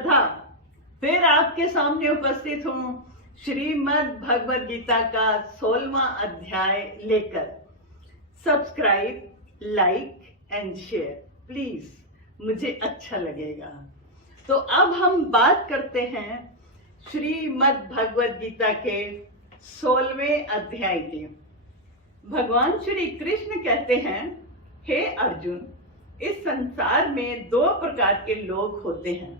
श्रद्धा फिर आपके सामने उपस्थित हूँ श्रीमद् भगवद गीता का 16वां अध्याय लेकर। Subscribe, like and share please, मुझे अच्छा लगेगा। तो अब हम बात करते हैं श्रीमद् भगवद गीता के 16वें अध्याय की। भगवान श्री कृष्ण कहते हैं, हे अर्जुन, इस संसार में दो प्रकार के लोग होते हैं,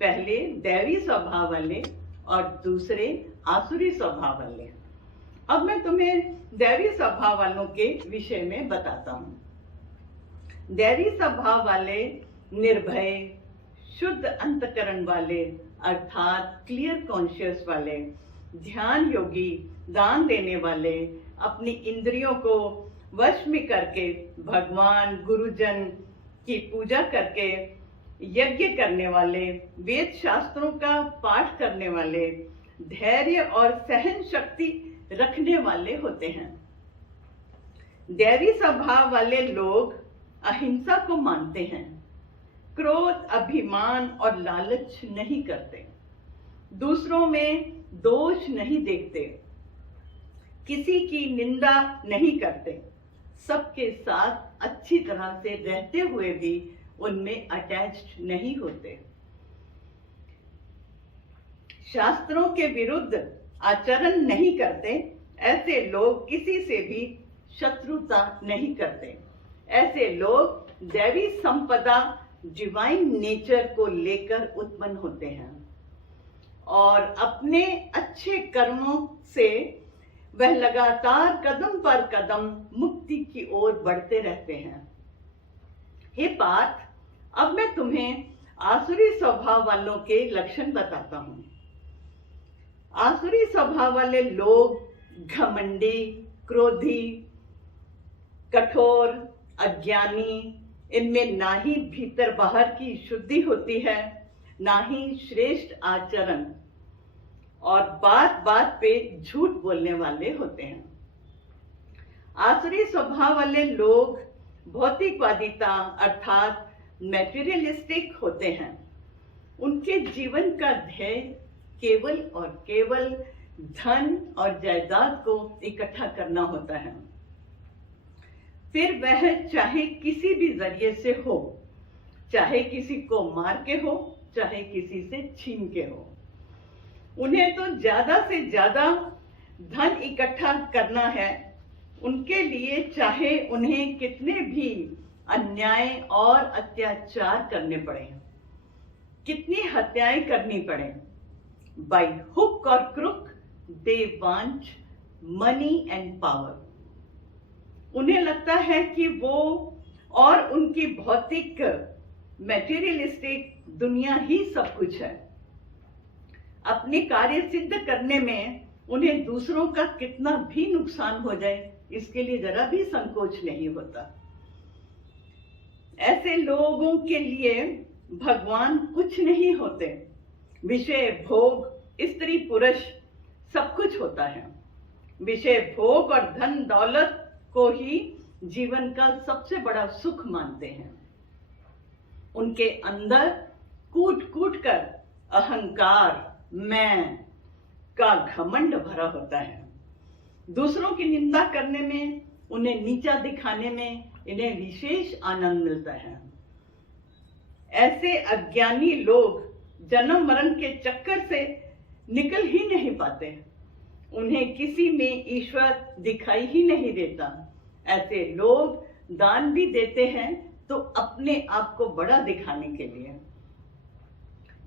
पहले दैवी स्वभाव वाले और दूसरे आसुरी स्वभाव वाले। अब मैं तुम्हें दैवी स्वभाव वालों के विषय में बताता हूँ। दैवी स्वभाव वाले निर्भय, शुद्ध अंतकरण वाले अर्थात क्लियर कॉन्शियस वाले, ध्यान योगी, दान देने वाले, अपनी इंद्रियों को वश में करके भगवान गुरुजन की पूजा करके यज्ञ करने वाले, वेद शास्त्रों का पाठ करने वाले, धैर्य और सहन शक्ति रखने वाले होते हैं। दैवी स्वभाव वाले लोग अहिंसा को मानते हैं, क्रोध, अभिमान और लालच नहीं करते, दूसरों में दोष नहीं देखते, किसी की निंदा नहीं करते, सबके साथ अच्छी तरह से रहते हुए भी उनमें अटैच्ड नहीं होते, शास्त्रों के विरुद्ध आचरण नहीं करते। ऐसे लोग किसी से भी शत्रुता नहीं करते। ऐसे लोग दैवी संपदा, डिवाइन नेचर को लेकर उत्पन्न होते हैं और अपने अच्छे कर्मों से वह लगातार कदम पर कदम मुक्ति की ओर बढ़ते रहते हैं। हे पार्थ, अब मैं तुम्हें आसुरी स्वभाव वालों के लक्षण बताता हूँ। आसुरी स्वभाव वाले लोग घमंडी, क्रोधी, कठोर, अज्ञानी, इनमें ना ही भीतर बाहर की शुद्धि होती है, ना ही श्रेष्ठ आचरण, और बात बात पे झूठ बोलने वाले होते हैं। आसुरी स्वभाव वाले लोग भौतिकवादिता अर्थात मैटेरियलिस्टिक होते हैं। उनके जीवन का ध्येय केवल और केवल धन और जायदाद को इकट्ठा करना होता है। फिर वह चाहे किसी भी जरिए से हो, चाहे किसी को मार के हो, चाहे किसी से छीन के हो, उन्हें तो ज्यादा से ज्यादा धन इकट्ठा करना है। उनके लिए चाहे उन्हें कितने भी अन्याय और अत्याचार करने पड़े, कितनी हत्याएं करनी पड़े, बाय हुक और crook they want money and power. उन्हें लगता है कि वो और उनकी भौतिक मैटेरियलिस्टिक दुनिया ही सब कुछ है। अपने कार्य सिद्ध करने में उन्हें दूसरों का कितना भी नुकसान हो जाए, इसके लिए जरा भी संकोच नहीं होता। ऐसे लोगों के लिए भगवान कुछ नहीं होते। विषय, भोग, स्त्री, पुरुष सब कुछ होता है। विषय, भोग और धन दौलत को ही जीवन का सबसे बड़ा सुख मानते हैं। उनके अंदर कूट कूट कर अहंकार, मैं का घमंड भरा होता है। दूसरों की निंदा करने में, उन्हें नीचा दिखाने में इन्हें विशेष आनंद मिलता है। ऐसे अज्ञानी लोग जन्म मरण के चक्कर से निकल ही नहीं पाते। उन्हें किसी में ईश्वर दिखाई ही नहीं देता। ऐसे लोग दान भी देते हैं तो अपने आप को बड़ा दिखाने के लिए।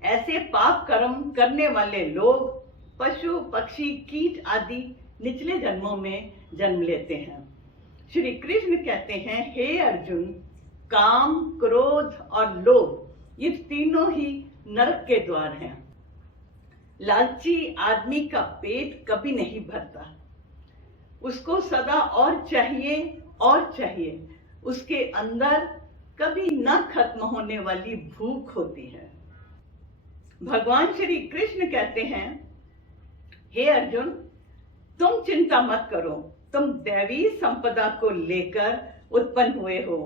ऐसे पाप कर्म करने वाले लोग पशु, पक्षी, कीट आदि निचले जन्मों में जन्म लेते हैं। श्री कृष्ण कहते हैं, हे अर्जुन, काम, क्रोध और लोभ ये तीनों ही नरक के द्वार हैं। लालची आदमी का पेट कभी नहीं भरता, उसको सदा और चाहिए। उसके अंदर कभी न खत्म होने वाली भूख होती है। भगवान श्री कृष्ण कहते हैं, हे अर्जुन, तुम चिंता मत करो, तुम दैवी संपदा को लेकर उत्पन्न हुए हो।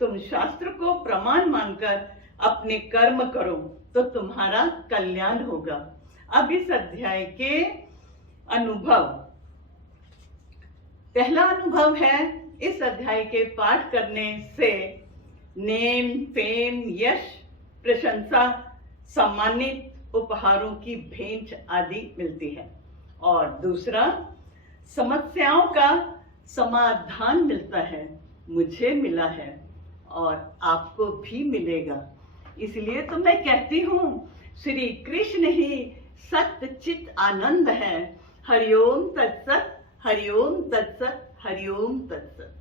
तुम शास्त्र को प्रमाण मानकर अपने कर्म करो तो तुम्हारा कल्याण होगा। अब इस अध्याय के अनुभव। पहला अनुभव है, इस अध्याय के पाठ करने से नेम, फेम, यश, प्रशंसा, सम्मानित, उपहारों की भेंट आदि मिलती है। और दूसरा, समस्याओं का समाधान मिलता है। मुझे मिला है और आपको भी मिलेगा। इसलिए तो मैं कहती हूँ, श्री कृष्ण ही सत्य चित आनंद है। हरिओम तत्सत, हरिओम तत्सत, हरिओम तत्सत।